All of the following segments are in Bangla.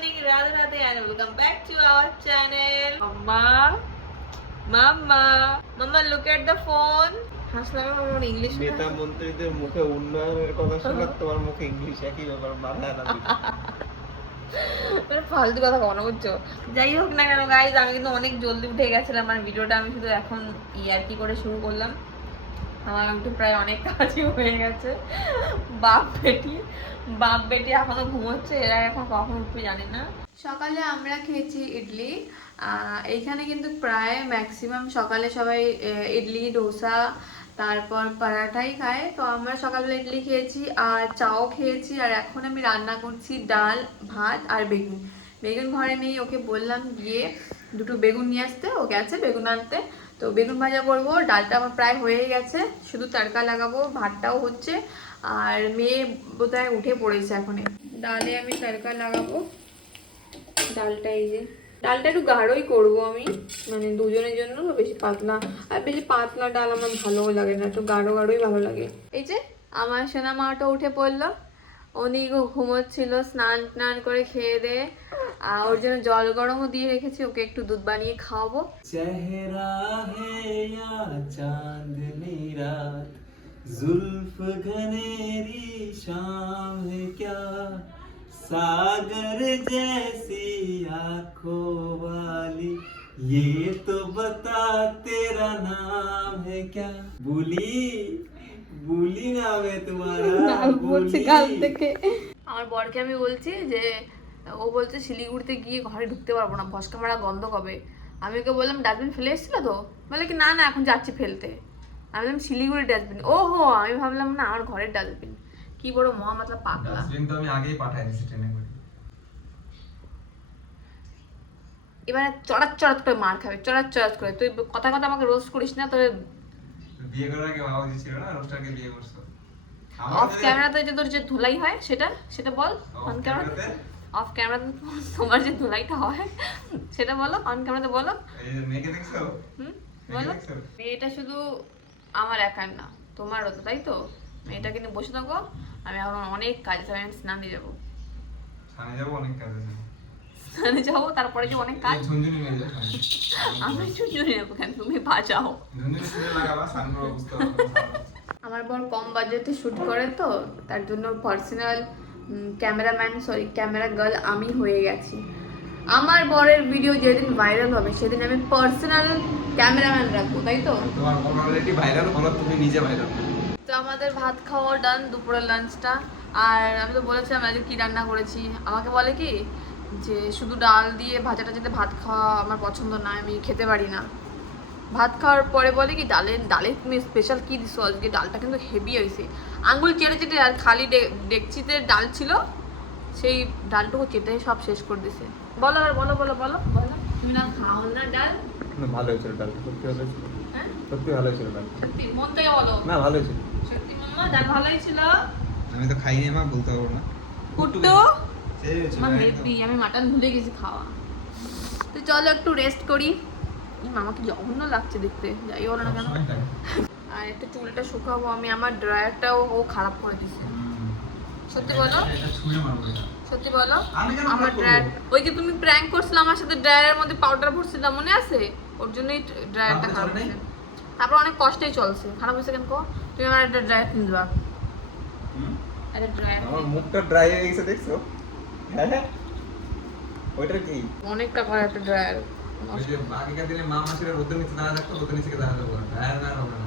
morning, Radha Radhe, and welcome back to our channel. Mama, look at the phone. হাসলাম আমার ইংলিশ নেতা মন্ত্রীদের মুখে উন্নয়নের কথা শুনে তোমার মুখে ইংলিশ একই ব্যাপার বাংলা না ফালতু কথা কখনো বুঝছো। যাই হোক না কেন গাইজ, আমি কিন্তু অনেক জলদি উঠে গেছিলাম। আমার ভিডিওটা আমি শুধু এখন ইয়ার্কি করে শুরু করলাম। আমার একটু প্রায় অনেক কাজই হয়ে গেছে। বাপ বেটি এখনো ঘুমোচ্ছে, এরা এখন কখন উঠবে জানি না। সকালে আমরা খেয়েছি ইডলি। এইখানে কিন্তু প্রায় ম্যাক্সিমাম সকালে সবাই ইডলি ডোসা তারপর পরাঠাই খায়। তো আমরা সকালবেলা ইডলি খেয়েছি আর চাও খেয়েছি। আর এখন আমি রান্না করছি ডাল ভাত আর বেগুন ঘরে নেই, ওকে বললাম গিয়ে দুটো বেগুন নিয়ে আসতে। ও গেছে বেগুন আনতে, তো বেগুন ভাজা করবো। ডালটা আমার প্রায় হয়ে গেছে, শুধু তড়কা লাগাবো। ভাতটাও হচ্ছে আর মেয়ে বোধহয় উঠে পড়েছে এখনই। ডালে আমি তড়কা লাগাবো। ডালটা এই যে ডালটা একটু গাঢ়ই করবো আমি, মানে দুজনের জন্য। বেশি পাতলা আর বেশি পাতলা ডাল আমার ভালোও লাগে না, একটু গাঢ়ই ভালো লাগে। এই যে আমার সোনা মাটা উঠে পড়লো, উনি ঘুমোচ্ছিল। স্নান করে খেয়ে দিয়ে ওর জন্য জল গরমও দিয়ে রেখেছি, ওকে একটু দুধ বানিয়ে খাওয়াবো। চেহারা হে ইয়া চাঁদনি রাত जुल्फ घनेरी शाम है क्या सागर जैसी आंखों वाली ये तो बता तेरा नाम है क्या বুলি নাম है तुम्हारा বলছি কাল থেকে। আমার বরকে আমি বলছি যে, ও বলছে শিলিগুড়িতে গিয়ে ঘরে ঢুকতে পারবো না, ফসকা মারা গন্ধ কবে। আমি ওকে বললাম ডাস্টবিন ফেলে এসেছিল তো, বলে কি না এখন যাচ্ছি ফেলতে। আমি বললাম শিলিগুড়ির ডাস্টবিন। ওহো, আমি ভাবলাম না আমার ঘরের ডাস্টবিন। কি বড় মহা মতলব পাগলা। ডাস্টবিন তো আমি আগেই পাঠাই দিয়েছি ট্রেনে করে। এবারে চড়াত করে মার খাবে, চড়াত করে। তুই কথা আমাকে রোস্ট করিস না। তোর বিয়ে করার আগে বাবা ছিল না, রোস্টারকে বিয়ে করছো। অফ ক্যামেরাতে যে তোর যে ধুলাই হয় সেটা বল। অন ক্যামেরাতে অফ ক্যামেরাতে তোমার যে ধুলাইটা হয় সেটা বলো, অন ক্যামেরাতে বলো। এই যে মেয়েকে দেখছো? বলো। মেয়েটা শুধু আমার একার না, তোমারও তো, তাই তো? মেয়েটা কিন্তু বসে থাকো, আমি এখন অনেক কাজ আছে। আমি স্নানে যাবো, অনেক কাজ আছে। স্নানে যাবো, তারপরে যে অনেক কাজ। ঝুনঝুনি নিয়ে যাও। আমি ঝুনঝুনি নেবো কেন, তুমি বাজাও। ঝুনঝুনি শুনে লাগাবা, সানগ্রহ বুঝতে পারবে। আমার বর কম বাজেটে শুট করে, তো তার জন্য পার্সোনাল ক্যামেরা গার্ল আমি হয়ে গেছি। আমার বরের ভিডিও যেদিন ভাইরাল হবে সেদিন আমি পার্সোনাল ক্যামেরাম্যান রাখবো, তাই তো? তোমার অলরেডি ভাইরাল হলো, তুমি নিজে ভাইরাল। তো আমাদের ভাত খাওয়া ডান, দুপুরের লাঞ্চটা। আর আমি তো বলেছিলাম আজকে কি রান্না করেছি। আমাকে বলে কি যে শুধু ডাল দিয়ে ভাজাটা যেতে ভাত খাওয়া আমার পছন্দ না, আমি খেতে পারি না। ভাত খাওয়ার পরে বলে কি ডালে তুমি স্পেশাল কি দিছো আজকে, ডালটা কিন্তু হেভি হয়েছে। আঙুল চেটে আর খালি ডেকচিতে ডাল ছিল, সেই ডালটুকু চেটে সব শেষ করে দিছে। বলো আর বলো তুমি না খাও না ডাল। ভালো হয়েছিল ডাল, সত্যি ভালো হয়েছিল। হ্যাঁ সত্যি ভালো হয়েছিল ডাল, সত্যি মন থেকে বলো। না ভালো হয়েছিল সত্যি মাম্মা, ডাল ভালো হয়েছিল। আমি তো খাইনি মা, বলতে পারবো না। কুট্টু আমি মাটন ভুলে গেছি খাওয়া। তো চলো একটু রেস্ট করি। মামাকে জঘন্য লাগছে দেখতে, যাই বলো না কেন। আর একটু চুলটা শুকাবো আমি, আমার ড্রায়ারটাও ও খারাপ করে দিছে। সত্যি বলো, সত্যি বলো। আমার ড্রায়ার, ওই যে তুমি প্র্যাঙ্ক করছিলে আমার সাথে, ড্রায়ারের মধ্যে পাউডার ভরছিল মনে আছে? ওর জন্যই ড্রায়ারটা খারাপ হয়েছে। তারপর অনেক কষ্টেই চলছে। খারাপ হয়েছে কেন কো? তুমি আমার একটা ড্রায়ার কিনে দেবা। একটা ড্রায়ার, আমার মুখটা ড্রাই হয়ে গেছে দেখছো? হ্যাঁ ওইটা কি অনেক টাকার একটা ড্রায়ার। ওই যে আগেকার দিনে মা মাসিরা রোদের নিচে দাঁড়া থাকতো, রোদের নিচে দাঁড়া থাকতো, ড্রায়ার না হবে না,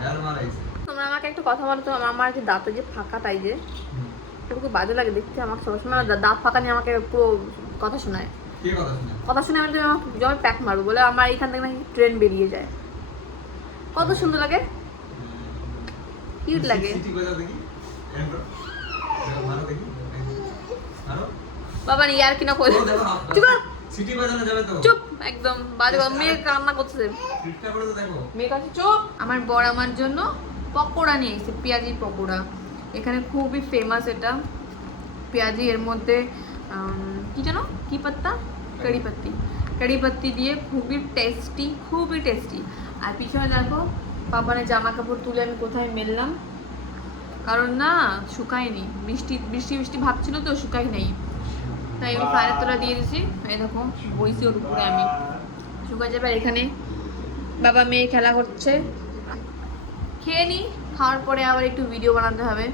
ড্রায়ার মারাইছে। তোমরা আমাকে একটা কথা বলো তো, আমার যে দাঁতে যে ফাঁকাটাই যে খুব বাজে লাগে দেখতে। আমাকে সবসময় দাঁত ফাঁকা নিয়ে আমাকে পুরো কথা শোনায়। কে কথা শুনে? কথা শুনে আমি জমে প্যাক মারবো, বলে আমার এইখান থেকে নাকি ট্রেন বেরিয়ে যায়। কত সুন্দর লাগে, কিউট লাগে। সিটি বাজাও দেখি, এন্ড্রো মারো দেখি, মারো বাবা নি আর কিনা কই। চুপ সিটি বাজানো যাবে তো? চুপ একদম বাজে কথা। মেয়ে কান্না করতেছে, সিটটা করে তো দেখো। মেয়ে কাছে চুপ। আমার বর আমার জন্য পকোড়া নিয়ে এসেছে, পেঁয়াজি পকোড়া। এখানে খুবই ফেমাস এটা পেঁয়াজি। এর মধ্যে কি জানো কি পাত্তা, কারি পাত্তি দিয়ে খুবই টেস্টি। আর পিছনে দেখো পাপানের জামা কাপড় তুলে আমি কোথায় মেললাম, কারণ না শুকায়নি, বৃষ্টি ভাবছিল তো, শুকাই নেই। তাই আমি ফায়ারের তোলা দিয়ে দিছি। এই দেখো বইছি ওর উপরে আমি, শুকা যাবে। আর এখানে বাবা মেয়ে খেলা করছে, খেয়ে নি, খাওয়ার পরে আবার একটু ভিডিও বানাতে হবে।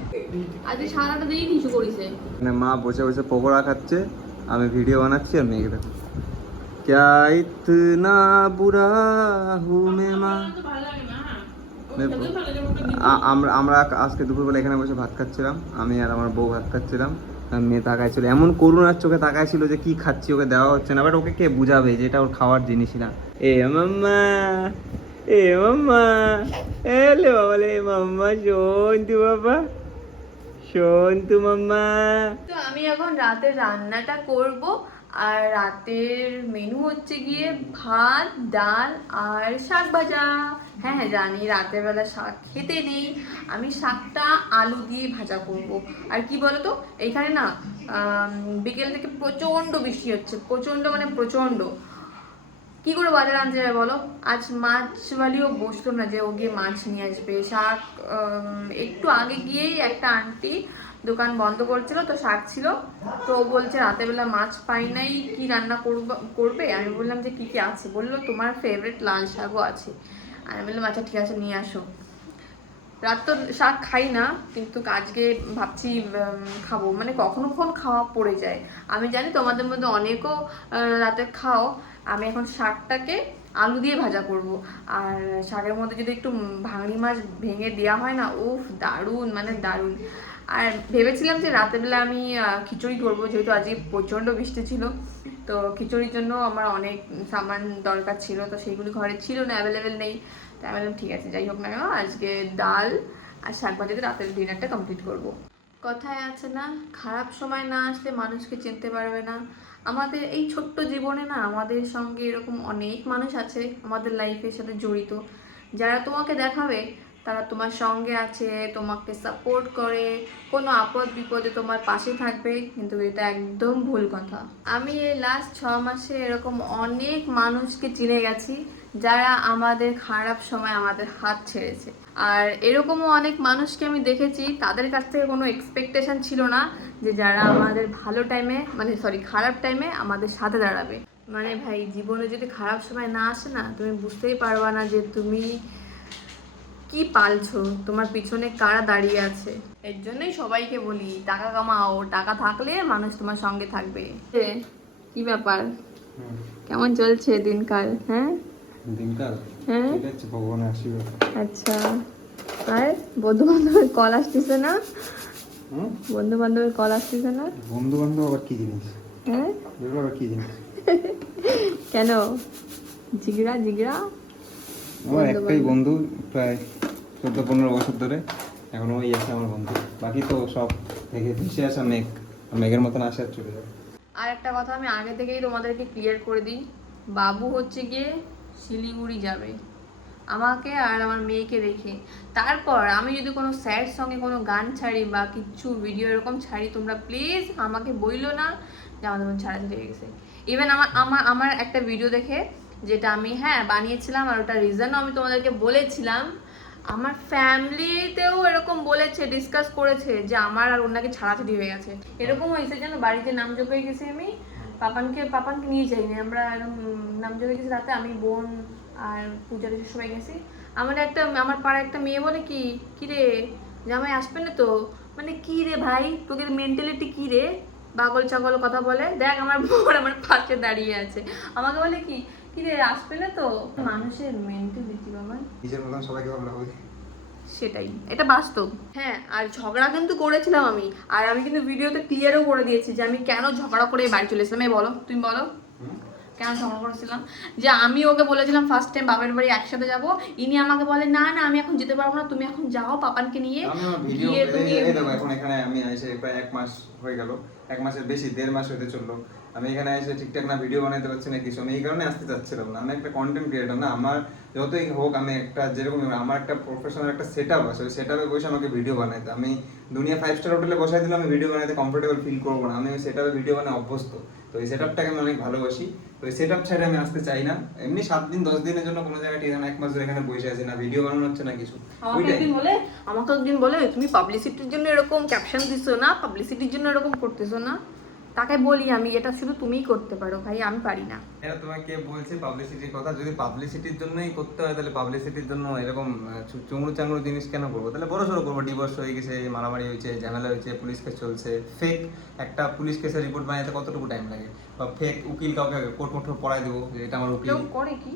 আজকে সারাটা দিনই কিছু করিছে। মানে মা বসে বসে পকোড়া খাচ্ছে, আমি ভিডিও বানাচ্ছি আর মেয়েকে দেখো। क्या इतना बुरा हूँ मैं মা। আমরা আজকে দুপুরবেলা এখানে বসে ভাত খাচ্ছিলাম, আমি আর আমার বউ ভাত খাচ্ছিলাম। আর মেয়ে তাকাইছিল, এমন করুণার চোখে তাকাইছিল যে কি খাচ্ছি ওকে দেওয়া হচ্ছে না, বাট ওকে কে বুঝাবে যে এটা ওর খাওয়ার জিনিসই না। এ মাম্মা, এ মাম্মা, এলে বাবা, লে মাম্মা, শোনতু বাবা, শোনতু মাম্মা। তো আমি এখন রাতে রান্নাটা করব, আর রাতের মেনু হচ্ছে গিয়ে ভাত, ডাল আর শাক ভাজা। হ্যাঁ হ্যাঁ জানি রাতের বেলা শাক খেতে নেই, আমি শাকটা আলু দিয়ে ভাজা করব। আর কি বলতো, এইখানে না বিকেল থেকে প্রচণ্ড বৃষ্টি হচ্ছে, প্রচণ্ড মানে প্রচণ্ড। কি করে বাজার আনতে যাবে বলো? আজ মাছওয়ালিও বসতো না যে ও গিয়ে মাছ নিয়ে আসবে। শাক একটু আগে গিয়েই একটা আন্টি দোকান বন্ধ করছিল, তো শাক ছিল, তো ও বলছে রাতেরবেলা মাছ পাই নাই, কি রান্না করবে। আমি বললাম যে কি কি আছে, বললো তোমার ফেভারিট লাল শাকও আছে। আমি বললাম আচ্ছা ঠিক আছে নিয়ে আসো। রাত তো শাক খাই না, কিন্তু আজকে ভাবছি খাবো, মানে কখনো কখন খাওয়া পড়ে যায়। আমি জানি তোমাদের মধ্যে অনেকও রাতে খাও। আমি এখন শাকটাকে আলু দিয়ে ভাজা করব, আর শাকের মধ্যে যদি একটু ভাঙড়ি মাছ ভেঙে দেওয়া হয় না, উফ দারুণ, মানে দারুণ। আর ভেবেছিলাম যে রাতেরবেলা আমি খিচুড়ি করবো, যেহেতু আজকে প্রচণ্ড বৃষ্টি ছিল, তো খিচুড়ির জন্য আমার অনেক সামান দরকার ছিল, তো সেইগুলি ঘরে ছিল না, অ্যাভেলেবেল নেই। তাই আমি বললাম ঠিক আছে যাই হোক না কেন, আজকে ডাল আর শাক ভাজাতে রাতের ডিনারটা কমপ্লিট করব। কথায় আছে না, খারাপ সময় না আসলে মানুষকে চিনতে পারবে না। আমাদের এই ছোট্ট জীবনে না আমাদের সঙ্গে এরকম অনেক মানুষ আছে আমাদের লাইফের সাথে জড়িত, যারা তোমাকে দেখাবে তারা তোমার সঙ্গে আছে, তোমাকে সাপোর্ট করে, কোনো আপদ বিপদে তোমার পাশে থাকবে, কিন্তু এটা একদম ভুল কথা। আমি এই লাস্ট 6 মাসে এরকম অনেক মানুষকে চিনে গেছি যারা আমাদের খারাপ সময় আমাদের হাত ছেড়েছে। আর এরকমও অনেক মানুষকে আমি দেখেছি, তাদের কাছ থেকে কোনো এক্সপেকটেশন ছিল না যে যারা আমাদের ভালো টাইমে, মানে সরি খারাপ টাইমে আমাদের সাথে দাঁড়াবে। মানে ভাই জীবনে যদি খারাপ সময় না আসে না, তুমি বুঝতেই পারবা না যে তুমি কি পালছো, তোমার পিছনে কারা দাঁড়িয়ে আছে। এর জন্যই সবাইকে বলি টাকা কামাও, টাকা থাকলে মানুষ তোমার সঙ্গে থাকবে। কি ব্যাপার, কেমন চলছে দিনকাল? হ্যাঁ দিনকাল হ্যাঁ ঠিক আছে, ভগবানের আশীর্বাদ। আচ্ছা, আর বন্ধু বান্ধবের কল আসতেছে না? বন্ধু বান্ধবের কল আসতেছে না? বন্ধু বান্ধব আবার কি জিনিস? হ্যাঁ এগুলো আবার কি জিনিস? কেন জিগড়া জিগড়া? আমার একটাই বন্ধু, প্রায় 14-15 বছর ধরে, এখন ওই আছে আমার বন্ধু। বাকি তো সব থেকে ভেসে আসা মেঘ, মেঘের মতন আসে আর চলে যাবে। আর একটা কথা আমি আগে থেকেই তোমাদেরকে ক্লিয়ার করে দিই, বাবু হচ্ছে গিয়ে শিলিগুড়ি যাবে আমাকে আর আমার মেয়েকে রেখে। তারপর আমি যদি কোনো স্যাড সঙ্গে কোনো গান ছাড়ি বা কিছু ভিডিও এরকম ছাড়ি, তোমরা প্লিজ আমাকে বইলো না যে আমাদের মধ্যে ছাড়াছাড়ি হয়ে গেছে। ইভেন আমার একটা ভিডিও দেখে, যেটা আমি বানিয়েছিলাম, আর ওটা রিজনও আমি তোমাদেরকে বলেছিলাম, আমার ফ্যামিলিতেও এরকম বলেছে, ডিসকাস করেছে যে আমার আর ওর নাকি ছাড়াছাড়ি হয়ে গেছে। এরকম হয়েছে যেন বাড়িতে নাম জপে গেছি আমি, পাপানকে নিয়ে যাইনি, আমরা এরকম নাম জপে গেছি রাতে, আমি বোন আর পূজার সবাই গেছি। আমার পাড়ায় একটা মেয়ে বলে কি রে জামাই আসবে না তো, মানে কি রে ভাই তোদের মেন্টালিটি কি রে, পাগল ছাগল কথা বলে। দেখ আমার বোন আমার পাশে দাঁড়িয়ে আছে, আমাকে বলে কি রে আসবে না তো। মানুষের মেন্টালিটি বাবা, নিজের মতন সবাইকে ভাবলে হবে, সেটাই, এটা বাস্তব। হ্যাঁ, আর ঝগড়া কিন্তু করেছিলাম আমি, আর আমি কিন্তু ভিডিওতে ক্লিয়ারও করে দিয়েছি যে আমি কেন ঝগড়া করে বাড়ি চলে এসেছিলাম। এই বলো, তুমি বলো কেন ঝগড়া করেছিলাম। যে আমি ওকে বলেছিলাম ফার্স্ট টাইম বাপের বাড়ি একসাথে যাব, ইনি আমাকে বলে না না আমি এখন যেতে পারবো না, তুমি এখন যাও পাপানকে নিয়ে। আমি আমার ভিডিও এই দেখো, এখন এখানে আমি এসে প্রায় 1 মাস হয়ে গেল, 1 মাসের বেশি, 1.5 মাস হতে চললো। আমি এখানে এসে ঠিকঠাক না ভিডিও বানাতে পারছি না কিছু, আমি এই কারণে আসতে চাচ্ছিলাম না। আমি একটা কন্টেন্ট ক্রিয়েটর না, আমার যতই হোক আমি একটা যেরকম আমার একটা প্রফেশনাল একটা সেটআপ আছে, ওই সেটআপে বসে আমাকে ভিডিও বানাইতে, আমি দুনিয়া 5 স্টার হোটেলে বসাই দিলে আমি ভিডিও বানাইতে কমফোর্টেবল ফিল করবো না। আমি ওই সেটআপে ভিডিও বানাই অভ্যস্ত, তো এই সেটআপটাকে আমি অনেক ভালোবাসি। তো এই সেটআপ ছেড়ে আমি আসতে চাই না। এমনি 7 দিন 10 দিনের জন্য কোনো জায়গায় ঠিক 1 মাস ধরে এখানে বসে আছি, না ভিডিও বানানো হচ্ছে না কিছু। আমাকে একদিন বলে তুমি পাবলিসিটির জন্য এরকম ক্যাপশন দিছো না, পাবলিসিটির জন্য এরকম করতেছো না। তাকে বলি আমি এটা শুধু তুমিই করতে পারো ভাই, আমি পারি না। এটা তোমাকে বলছে পাবলিসিটির কথা, যদি পাবলিসিটির জন্যই করতে হয় তাহলে পাবলিসিটির জন্য এরকম চুংড়ু চাংড়ু জিনিস কেন করবো? তাহলে বড় সড়ো করবো, ডিভোর্স হয়ে গেছে, মারামারি হয়েছে, ঝামেলা হয়েছে, পুলিশ কেস চলছে, ফেক একটা পুলিশ কেসের রিপোর্ট বানাতে কতটুকু টাইম লাগে, বা ফেক উকিল কাউকে কোর্ট মোটর পড়ায় দেবো যে এটা আমার উকিল। কেউ করে কি?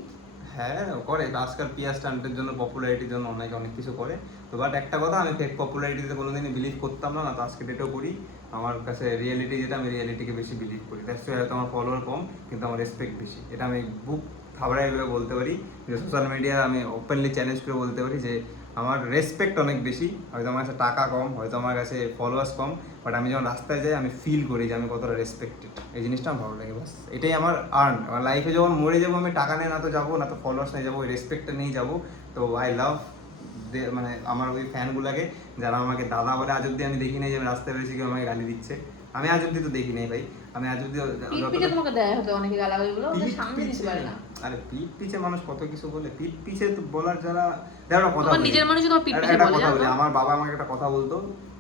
হ্যাঁ করে, আজকাল পিয়ার স্টান্টের জন্য, পপুলারিটির জন্য অনেকে অনেক কিছু করে। তো বাট একটা কথা, আমি ফেক পপুলারিটিতে কোনোদিনই বিলিভ করতাম না, তো আজকে ডেটেও করি। আমার কাছে রিয়েলিটি যেটা, আমি রিয়েলিটিকে বেশি বিলিভ করি। দ্যাটস ওয়াই হয়তো আমার ফলোয়ার কম, কিন্তু আমার রেসপেক্ট বেশি। এটা আমি বুক থাবড়ায় ভেবে বলতে পারি, যে সোশ্যাল মিডিয়া আমি ওপেনলি চ্যালেঞ্জ করে বলতে পারি যে আমার রেসপেক্ট অনেক বেশি। হয়তো আমার কাছে টাকা কম, হয়তো আমার কাছে ফলোয়ার্স কম, বাট আমি যখন রাস্তায় যাই আমি ফিল করি যে আমি কতটা রেসপেক্টেড। এই জিনিসটা আমার ভালো লাগে, বাস এটাই আমার আর্ন। আমার লাইফে যখন মরে যাবো, আমি টাকা নিয়ে না তো যাবো, না তো ফলোয়ার্স নিয়ে যাবো, ওই রেসপেক্টটা নিয়ে যাবো। তো আই লাভ মানে আমার ওই ফ্যানগুলোকে, যারা আমাকে দাদা বলে। আজ অব্দি আমি দেখি নাই যে আমি রাস্তায় বেরিয়েছি কেউ আমাকে গালি দিচ্ছে, আমি আজ অব্দি তো দেখি নাই ভাই। আমি আজ অব্দি পিঠে তোমাকে দেয় হতো অনেকে গালাগালিগুলো, ওদের পিঠ সামনে দিতে পিছে, পারে না। আরে পিঠ পিছে মানুষ কত কিছু বলে, পিঠ পিছে তো বলার যারা, দেখো কথা তোমার বলি। নিজের মানুষ তোমার পিঠ পিছে একটা বলে কথা না বলি, তো? আমার বাবা আমাকে একটা কথা বলতো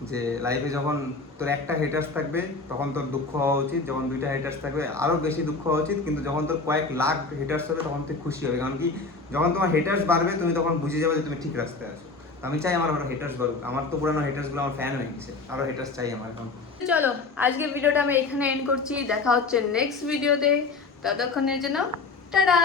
যে লাইফে যখন তোর একটা হেটার্স থাকবে তখন তোর দুঃখ হওয়া উচিত, যখন দুইটা হেটার্স থাকবে আরো বেশি দুঃখ হওয়া উচিত, কিন্তু যখন তোর কয়েক লাখ হেটার্স হবে তখন তুই খুশি হবে। কারণ কি, যখন তোমার হেটার্স বাড়বে তুমি তখন বুঝে যাবে যে তুমি ঠিক রাস্তায় আছো। তো আমি চাই আমার আরো হেটার্স বাড়ুক, আমার তো পুরানো হেটার্সগুলো আমার ফ্যান হয়ে গেছে, আরো হেটার্স চাই আমার এখন। চলো আজকের ভিডিওটা আমি এখানে এন্ড করছি, দেখা হচ্ছে নেক্সট ভিডিওতে, ততক্ষণের জন্য টাটা।